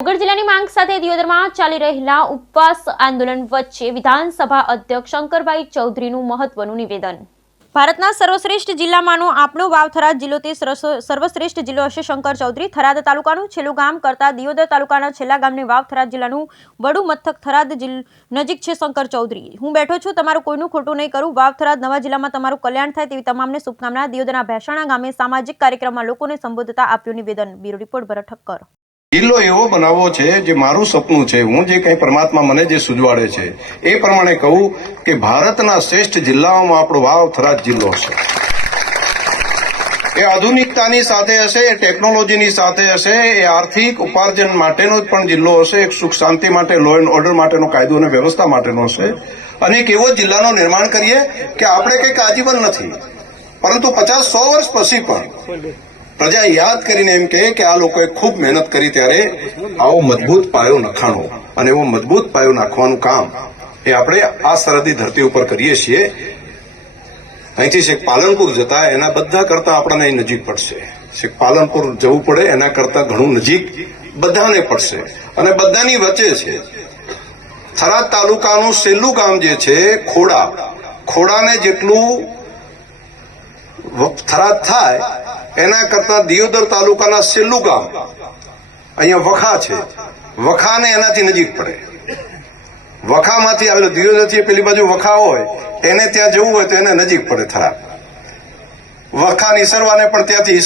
વલસાડ જિલ્લાની માંગ સાથે દિયોદરમાં ચાલી રહેલા ઉપવાસ આંદોલન વચ્ચે વિધાનસભા અધ્યક્ષ શંકરભાઈ ચૌધરીનું મહત્વનું નિવેદન। ભારતના સર્વશ્રેષ્ઠ જિલ્લામાંનો આપણો વાવ થરાદ જિલ્લો તે સર્વશ્રેષ્ઠ જિલ્લો હશે। શંકર ચૌધરી થરાદ તાલુકાનું છેલ્લું ગામ કરતા દિયોદર તાલુકાના છેલ્લા ગામને વાવ થરાદ જિલ્લાનું વડું મથક થરાદ નજીક છે। શંકર ચૌધરી, હું બેઠો છું, તમારું કોઈનું ખોટું નહીં કરું। વાવ થરાદ નવા જિલ્લામાં તમારું કલ્યાણ થાય તેવી તમામને શુભકામના। દિયોદરના ભેસાણા ગામે સામાજિક કાર્યક્રમમાં લોકોને સંબોધતા આપ્યું નિવેદન। બ્યુરો રિપોર્ટ ભરત ઠક્કર। જિલ્લો એવો બનાવવો છે જે મારું સપનું છે, હું જે કંઈ પરમાત્મા મને જે સુજવાડે છે એ પ્રમાણે કહું કે ભારતના શ્રેષ્ઠ જિલ્લાઓમાં આપણો વાવ થરાદ જિલ્લો છે। એ આધુનિકતાની સાથે હશે, એ ટેકનોલોજીની સાથે હશે, એ આર્થિક ઉપાર્જન માટેનો પણ જિલ્લો હશે, એક સુખ શાંતિ માટે, લો એન્ડ ઓર્ડર માટેનો, કાયદો અને વ્યવસ્થા માટેનો હશે। અને એક એવો જિલ્લાનું નિર્માણ કરીએ કે આપણે કંઈક આજીવન નથી, પરંતુ 50-100 વર્ષ પછી પણ પ્રજા યાદ કરીને એમ કહે કે આ લોકોએ ખૂબ મહેનત કરી ત્યારે આવો મજબૂત પાયો નખાણો, અને એવો મજબૂત પાયો નાખવાનું કામ એ આપણે આ સરહદી ધરતી ઉપર કરીએ છીએ। અહીંથી છેક પાલનપુર જતા એના બધા કરતા આપણને અહીં નજીક પડશે। છેક પાલનપુર જવું પડે એના કરતા ઘણું નજીક બધાને પડશે, અને બધાની વચ્ચે છે થરાદ તાલુકાનું છેલ્લું ગામ જે છે ખોડાને જેટલું થરાદ થાય એના કરતા દિયોદર તાલુકાના છેલ્લું ગામ અહીંયા વખા છે, વખાને એનાથી નજીક પડે। વખામાંથી આવેલો દિયોદરથી પેલી બાજુ વખા હોય એને ત્યાં જવું હોય તો એને નજીક પડે થરાદ। વખા ઈસરવાને પણ ત્યાંથી